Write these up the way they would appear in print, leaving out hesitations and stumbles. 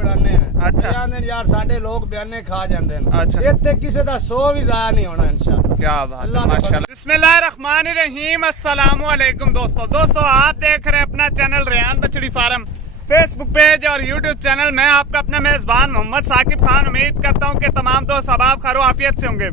ਬਣਾਉਂਦੇ ਆ ਅੱਛਾ ਕਹਿੰਦੇ ਯਾਰ ਸਾਡੇ ਲੋਕ ਬਿਆਨੇ ਖਾ ਜਾਂਦੇ ਨੇ ਅੱਛਾ ਇੱਥੇ ਕਿਸੇ ਦਾ 100 ਵੀ ਜ਼ਾਇਆ ਨਹੀਂ ਹੋਣਾ इंशाल्लाह। क्या बात है माशाल्लाह। बिस्मिल्लाहिर्रहमानिर्रहीम, अस्सलाम वालेकुम दोस्तों आप देख रहे हैं अपना चैनल रेहान बछड़ी फार्म फेसबुक पेज और यूट्यूब चैनल। मैं आपका अपना मेजबान मोहम्मद साकिब खान उम्मीद करता हूं कि तमाम दोस्त अहबाब खैर आफियत से होंगे।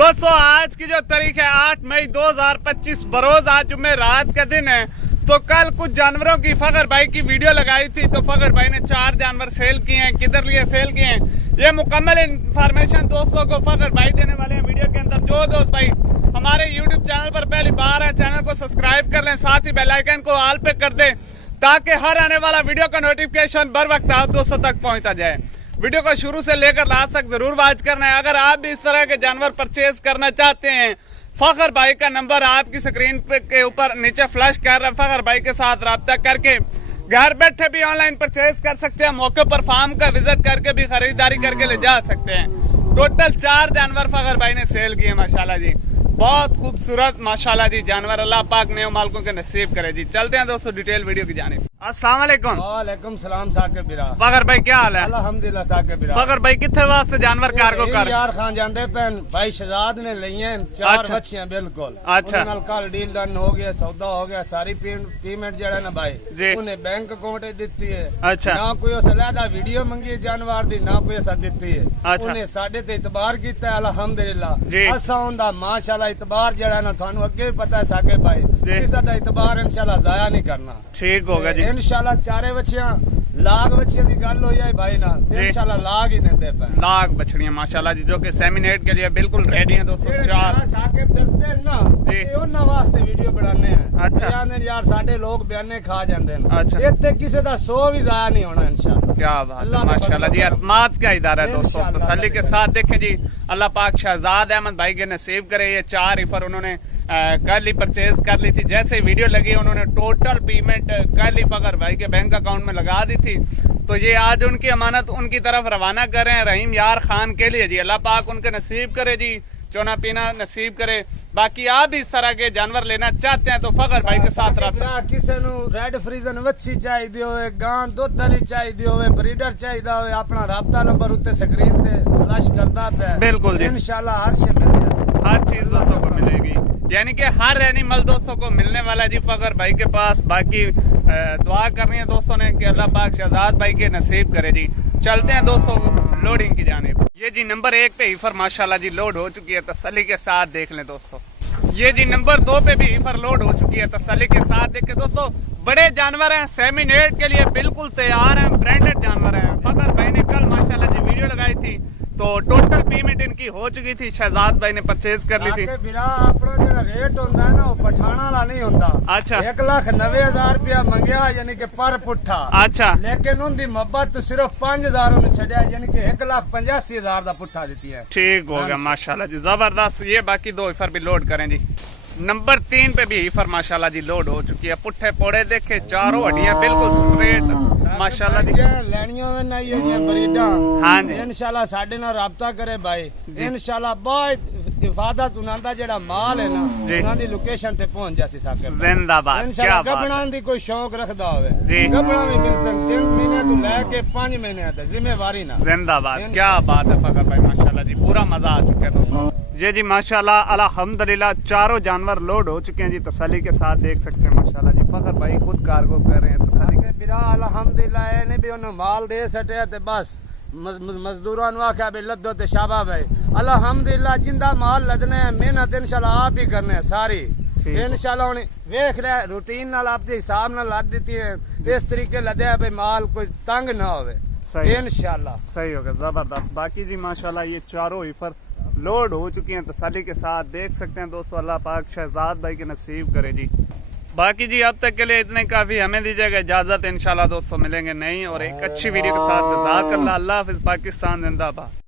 दोस्तों आज की जो तारीख है 8 मई 2025 बरोज आज जुम्मे रात का दिन है। तो कल कुछ जानवरों की फखर भाई की वीडियो लगाई थी तो फखर भाई ने 4 जानवर सेल किए हैं, किधर लिए सेल किए हैं ये मुकम्मल इंफॉर्मेशन दोस्तों को फखर भाई देने वाले हैं वीडियो के अंदर। जो दोस्त भाई हमारे यूट्यूब चैनल पर पहली बार है चैनल को सब्सक्राइब कर लें, साथ ही बेल आइकन को ऑल पे कर दें ताकि हर आने वाला वीडियो का नोटिफिकेशन बर वक्त आप दोस्तों तक पहुंचता जाए। वीडियो को शुरू से लेकर लास्ट तक जरूर वॉच करना है। अगर आप भी इस तरह के जानवर परचेज करना चाहते हैं फखर भाई का नंबर आपकी स्क्रीन पे के ऊपर नीचे फ्लैश कर रहा है। फखर भाई के साथ राब्ता करके घर बैठे भी ऑनलाइन परचेज कर सकते हैं, मौके पर फार्म का विजिट करके भी खरीदारी करके ले जा सकते हैं। टोटल 4 जानवर फखर भाई ने सेल किए माशाल्लाह जी, बहुत खूबसूरत माशाल्लाह जी जानवर। अल्लाह पाक ने मालिकों के नसीब करे जी। चलते हैं दोस्तों डिटेल वीडियो की जानिब। अस्सलाम वालेकुम। वालेकुम सलाम साकिब बिरा। फखर भाई क्या हाल है? अल्हम्दुलिल्लाह साकिब बिरा। फखर भाई कितने वास्ते जानवर कार्गो कर यार खान जांदे पेन भाई शहजाद ने लिए 4 अच्छा। बच्चियां बिल्कुल अच्छा। उन्हें कल डील डन हो गया, सौदा हो गया, सारी पेमेंट जड़ा ना भाई जी। उन्हें बैंक अकाउंट दी है। अच्छा। ना कोई उस अलहदा वीडियो मंगी जानवर दी ना कोई असा दी है। अच्छा। उन्हें साडे ते इतबार कीता अल्हम्दुलिल्लाह। जी। असा उनदा माशाल्लाह इतबार जड़ा ना थानू अगे भी पता है साकिब भाई जी। किसी दा इतबार इंशाल्लाह जाया नहीं करना। ठीक होगा जी इंशाल्लाह चारे बच्चियां लाग बच्चियों की गल हो जाए भाई ना इंशाल्लाह लाग ही देते पे लाख बछड़ियां माशाल्लाह जी जो कि सेमिनेट के लिए बिल्कुल रेडी हैं दोस्तों। 4 साकिब डरते ना जी। ये उन्हां वास्ते वीडियो बनाने हैं। अच्छा। कहंदे यार साडे लोग बयाने खा जांदे ने अच्छा। इत्थे किसी दा 100 भी जाया नहीं होना इंशाल्लाह। क्या बात है माशाल्लाह जी, अतमाद का इदारा है दोस्तों। इंशाल्लाह। तसल्ली के साथ देखें जी अल्लाह पाक शहजाद अहमद भाई के नसीब करे। ये 4 रिफर उन्होंने कल ही परचेज कर ली थी। जैसे ही वीडियो लगी उन्होंने टोटल पेमेंट कल ही फखर भाई के बैंक अकाउंट में लगा दी थी। तो ये आज उनकी अमानत उनकी तरफ रवाना कर रहे हैं रहीम यार खान के लिए जी। अल्लाह पाक उनके नसीब करे जी, चोना पीना नसीब करे। बाकी आप भी इस तरह के जानवर लेना चाहते हैं तो फखर भाई के साथ रब्ता किसी नु रेड फ्रीजन वच्छी चाहिए होवे, गां दुध वाली चाहिए होवे, ब्रीडर चाहिए होवे, अपना राब्ता नंबर उत्ते स्क्रीन पे फ्लैश करदा पे बिल्कुल जी। इंशाल्लाह हर शे मिल जाए, हर चीज दोस्तों को मिलेगी, यानी कि हर एनिमल दोस्तों को मिलने वाला जी फखर भाई के पास। बाकी दुआ करनी है दोस्तों ने कि अल्लाह पाक शहजाद भाई के नसीब करे जी। चलते हैं दोस्तों लोडिंग की जानिब। ये जी नंबर 1 पे हीफर माशाल्लाह जी लोड हो चुकी है, तसल्ली के साथ देख लें दोस्तों। ये जी नंबर 2 पे भी हीफर लोड हो चुकी है, तसल्ली के साथ देखें दोस्तों। बड़े जानवर हैं, सेमिनेट के लिए बिल्कुल तैयार हैं, ब्रांडेड जानवर हैं। फखर भाई ने कल माशाल्लाह जी वीडियो लगाई थी तो टोटल पेमेंट इनकी हो चुकी थी, शहजाद भाई ने परचेज कर ली थी। बिरा अपना जो रेट होता है ना वो पठाना वाला नहीं होता। अच्छा। 1,90,000 रुपया मंगया यानी कि पर पुट्ठा। अच्छा। लेकिन उनकी मोहब्बत तो सिर्फ 5,000 में छड़िया यानी कि 1,85,000 का पुट्ठा देती है। ठीक हो गया माशाल्लाह जी, जबरदस्त। ये बाकी 2 हीफर भी लोड करें जी। नंबर 3 पे भी हीफर माशाल्लाह जी लोड हो चुकी है। पुट्ठे पोड़े देखे, चारों हड्डियां बिल्कुल स्ट्रेट माशाल्लाह जी। लैनियों में नहीं है ब्रीडा। हाँ जी। इंशाल्लाह साडे नाल राब्ता करे भाई, इंशाल्लाह बहुत हिफाजत उन्हां जेड़ा माल है ना उन्हां दी लोकेशन ते पहुंच जासी साकिब। जिंदाबाद। क्या इंशाल्लाह बात गबड़ां दी कोई शौक रखदा होवे जी। गबड़ां भी मिल सकते 3 महीने तो लेके 5 महीने तक जिम्मेवारी ना। जिंदाबाद। क्या बात है फखर भाई माशाल्लाह जी, पूरा मजा आ चुका है दोस्तों। ये जी माशाल्लाह अल्हम्दुलिल्लाह चारों जानवर लोड हो चुके हैं जी, तसल्ली के साथ देख सकते हैं माशाल्लाह जी। फखर भाई खुद कार्गो कर रहे हैं तसल्ली के बिरा अल्हम्दुलिल्लाह ए ने भी उन्हें माल दे सटे ते बस मजदूरां नु आख्या भी लद्दो ते शाबा भाई। अल्हम्दुलिल्लाह जिंदा माल लदने मेहनत इंशाल्लाह आप ही करने सारी इंशाल्लाह। हुन वेख ले रूटीन नाल आपदे हिसाब नाल लद दित्ती है, इस तरीके लदे भाई माल कोई तंग ना होवे इंशाल्लाह। सही होगा, जबरदस्त। बाकी जी माशाल्लाह ये चारों हीफर लोड हो चुकी हैं, तसल्ली के साथ देख सकते हैं दोस्तों। अल्लाह पाक शहजाद भाई के नसीब करे जी। बाकी जी अब तक के लिए इतने काफी, हमें दीजिएगा इजाजत। इंशाल्लाह दोस्तों मिलेंगे नहीं और एक अच्छी वीडियो के साथ। जज़ाकल्लाह। अल्लाह हाफिज़। पाकिस्तान जिंदाबाद।